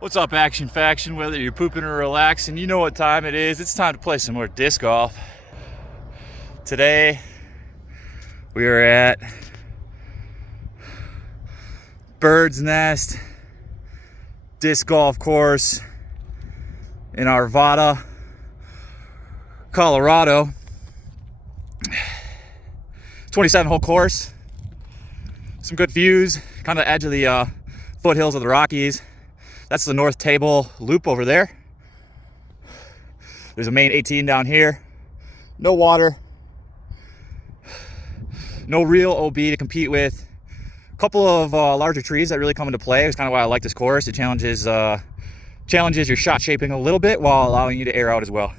What's up, Action Faction? Whether you're pooping or relaxing, you know what time it is. It's time to play some more disc golf. Today, we are at Bird's Nest Disc Golf Course in Arvada, Colorado. 27-hole course. Some good views, kind of edge of the foothills of the Rockies. That's the North Table Loop over there. There's a main 18 down here. No water. No real OB to compete with. A couple of larger trees that really come into play. It's kind of why I like this course. It challenges your shot shaping a little bit while allowing you to air out as well.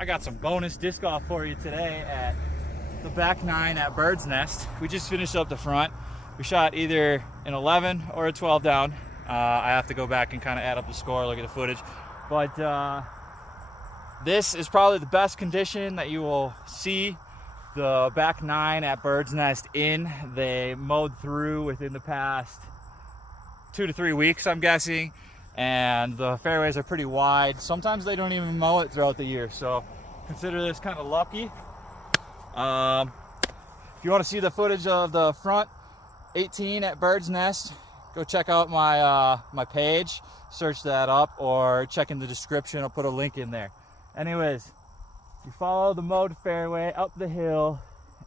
I got some bonus disc golf for you today at the back 9 at Bird's Nest. We just finished up the front. We shot either an 11 or a 12 down. I have to go back and kind of add up the score, look at the footage. But this is probably the best condition that you will see the back 9 at Bird's Nest in. They mowed through within the past 2 to 3 weeks, I'm guessing. And the fairways are pretty wide. Sometimes they don't even mow it throughout the year. So consider this kind of lucky. If you want to see the footage of the front 18 at Bird's Nest, go check out my page, search that up, or check in the description. I'll put a link in there. Anyways, you follow the mowed fairway up the hill,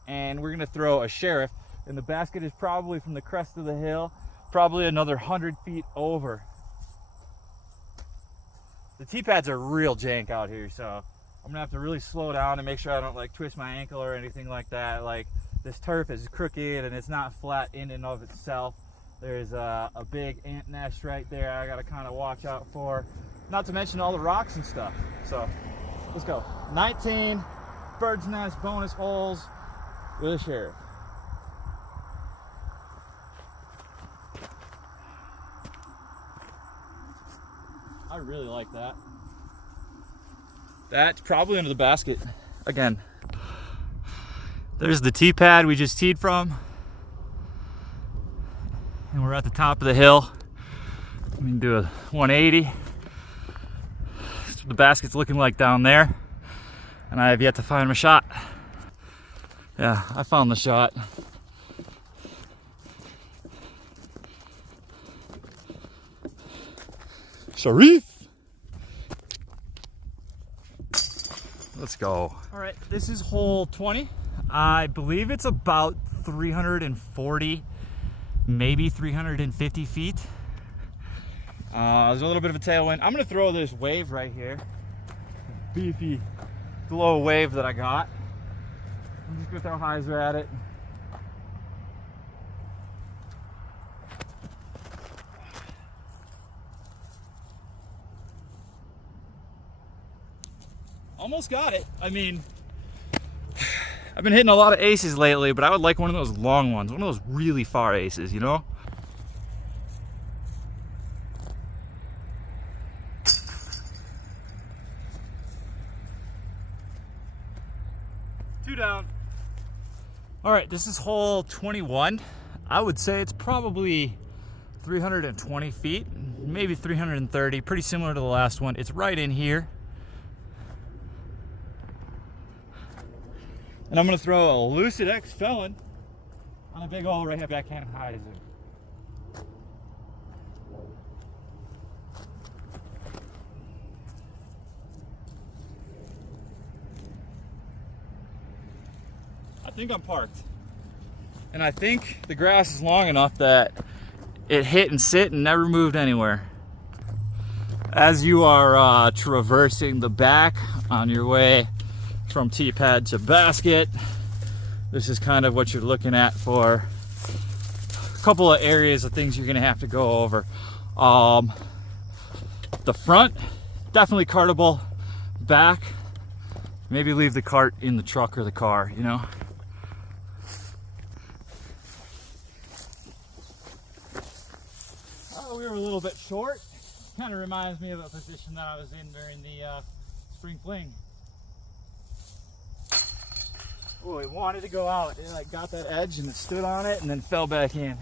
and we're gonna throw a sheriff, and the basket is probably from the crest of the hill, probably another 100 feet over. The tee pads are real jank out here, so I'm gonna have to really slow down and make sure I don't like twist my ankle or anything like that. Like, this turf is crooked and it's not flat in and of itself. There's a big ant nest right there I gotta kind of watch out for. Not to mention all the rocks and stuff. So let's go. 19 Bird's Nest bonus holes with a sheriff. I really like that. That's probably under the basket. Again, there's the tee pad we just teed from. And we're at the top of the hill. We can do a 180. That's what the basket's looking like down there. And I have yet to find my shot. Yeah, I found the shot. Sharif! Let's go. All right, this is hole 20. I believe it's about 340, maybe 350 feet. There's a little bit of a tailwind. I'm gonna throw this wave right here. Beefy glow wave that I got. I'm just gonna throw hyzer at it. Almost got it. I mean, I've been hitting a lot of aces lately, but I would like one of those long ones, one of those really far aces, you know? Two down. All right, this is hole 21. I would say it's probably 320 feet, maybe 330, pretty similar to the last one. It's right in here. And I'm gonna throw a Lucid X Felon on a big old right here backhand hyzer. I think I'm parked. And I think the grass is long enough that it hit and sit and never moved anywhere. As you are traversing the back on your way from tee pad to basket, this is kind of what you're looking at for a couple of areas of things you're gonna have to go over. The front, definitely cartable. Back, maybe leave the cart in the truck or the car, you know? Oh, we were a little bit short. Kind of reminds me of a position that I was in during the spring fling. Oh, it wanted to go out. It like got that edge and it stood on it and then fell back in.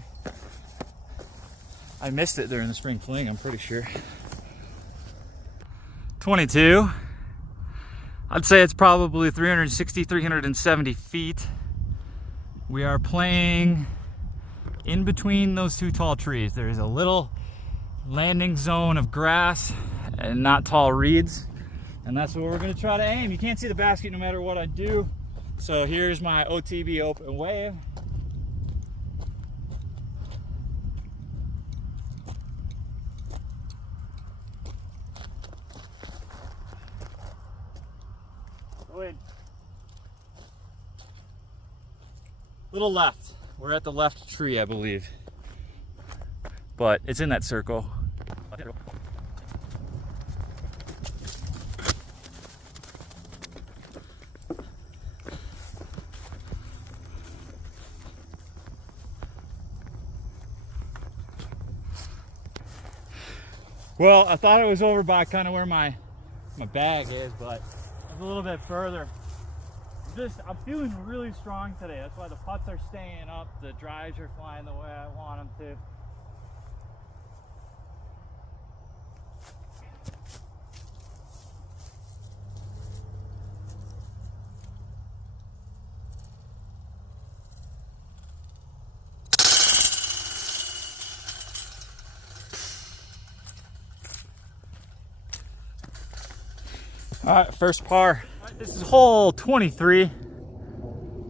I missed it during the spring fling, I'm pretty sure. 22. I'd say it's probably 360, 370 feet. We are playing in between those two tall trees. There's a little landing zone of grass and not tall reeds, and that's where we're going to try to aim. You can't see the basket no matter what I do, so here's my OTB open wave. Go in. Little left. We're at the left tree, I believe, but it's in that circle. Well, I thought it was over by kind of where my bag is, but it's a little bit further. I'm feeling really strong today. That's why the putts are staying up, the drives are flying the way I want them to. All right, first par. All right, this is hole 23.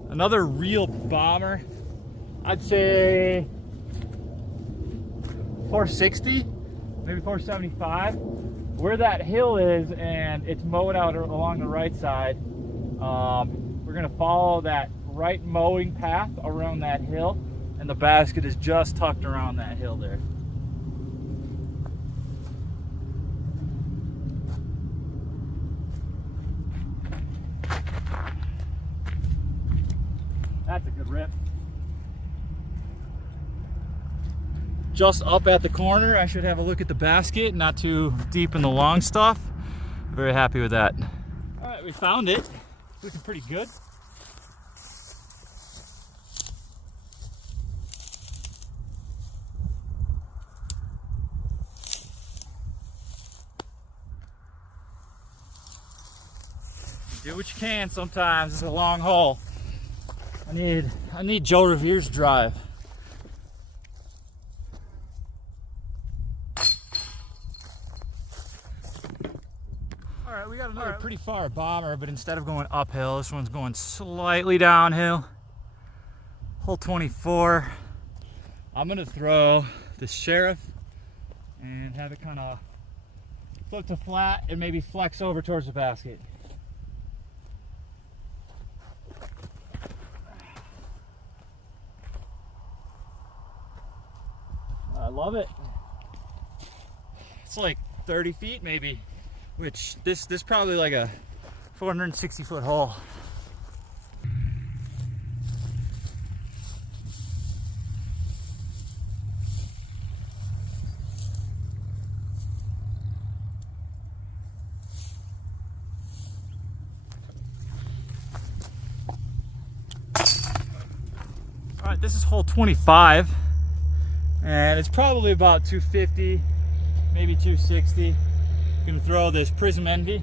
Another real bomber. I'd say 460, maybe 475. Where that hill is, and it's mowed out along the right side. We're gonna follow that right mowing path around that hill, and the basket is just tucked around that hill there. That's a good rip. Just up at the corner, I should have a look at the basket, not too deep in the long stuff. Very happy with that. All right, we found it. It's looking pretty good. You do what you can sometimes. It's a long hole. I need Joe Revere's drive. All right, we got another pretty far bomber, but instead of going uphill, this one's going slightly downhill. Hole 24. I'm gonna throw the Sheriff and have it kind of flip to flat and maybe flex over towards the basket. I love it. It's like 30 feet maybe, which this probably like a 460 foot hole. All right, this is hole 25. And it's probably about 250, maybe 260. Gonna throw this Prism Envy.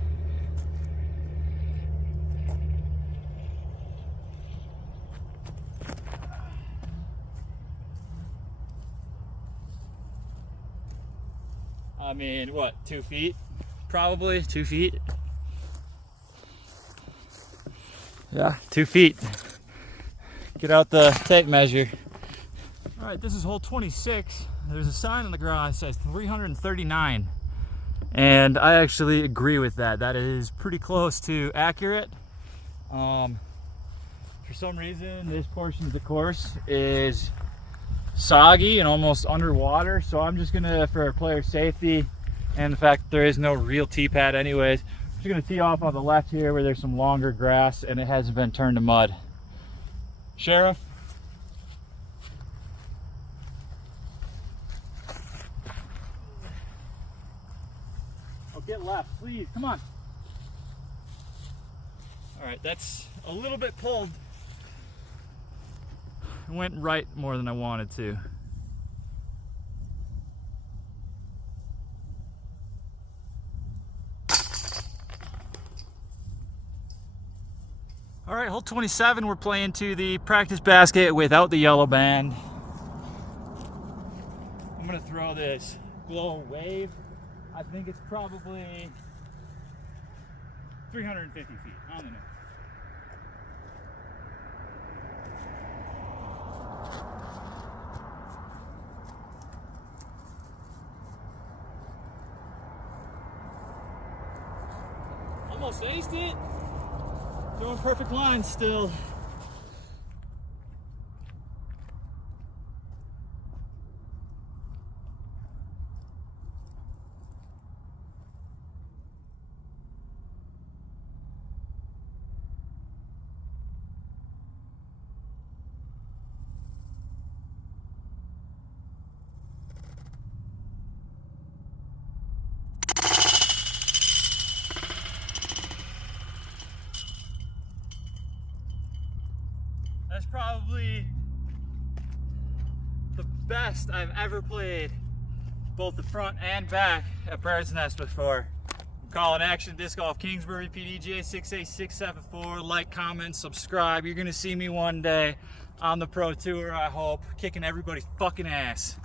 I mean, what, 2 feet? Probably 2 feet. Yeah, 2 feet. Get out the tape measure. All right, this is hole 26. There's a sign on the ground that says 339. And I actually agree with that. That is pretty close to accurate. For some reason, this portion of the course is soggy and almost underwater. So I'm just gonna, for player safety and the fact that there is no real tee pad anyways, I'm just gonna tee off on the left here where there's some longer grass and it hasn't been turned to mud. Sheriff. Get left, please, come on. All right, that's a little bit pulled. It went right more than I wanted to. All right, hole 27, we're playing to the practice basket without the yellow band. I'm gonna throw this glow wave. I think it's probably 350 feet, I don't know. Almost aced it. Throwing perfect lines still. That's probably the best I've ever played both the front and back at Bird's Nest before. I'm calling Action Disc Golf Kingsbury, PDGA 68674. Like, comment, subscribe. You're gonna see me one day on the Pro Tour, I hope, kicking everybody's fucking ass.